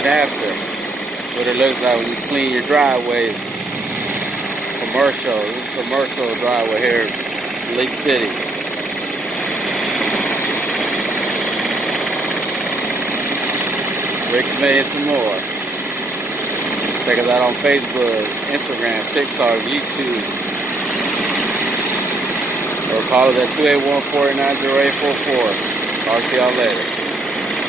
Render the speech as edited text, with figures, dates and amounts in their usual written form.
and after. What it looks like when you clean your driveway. Commercial. This is commercial driveway here in Lake City. Rick's made some more. Check us out on Facebook, Instagram, TikTok, YouTube. Or call us at 281-489-0844. Talk to y'all later.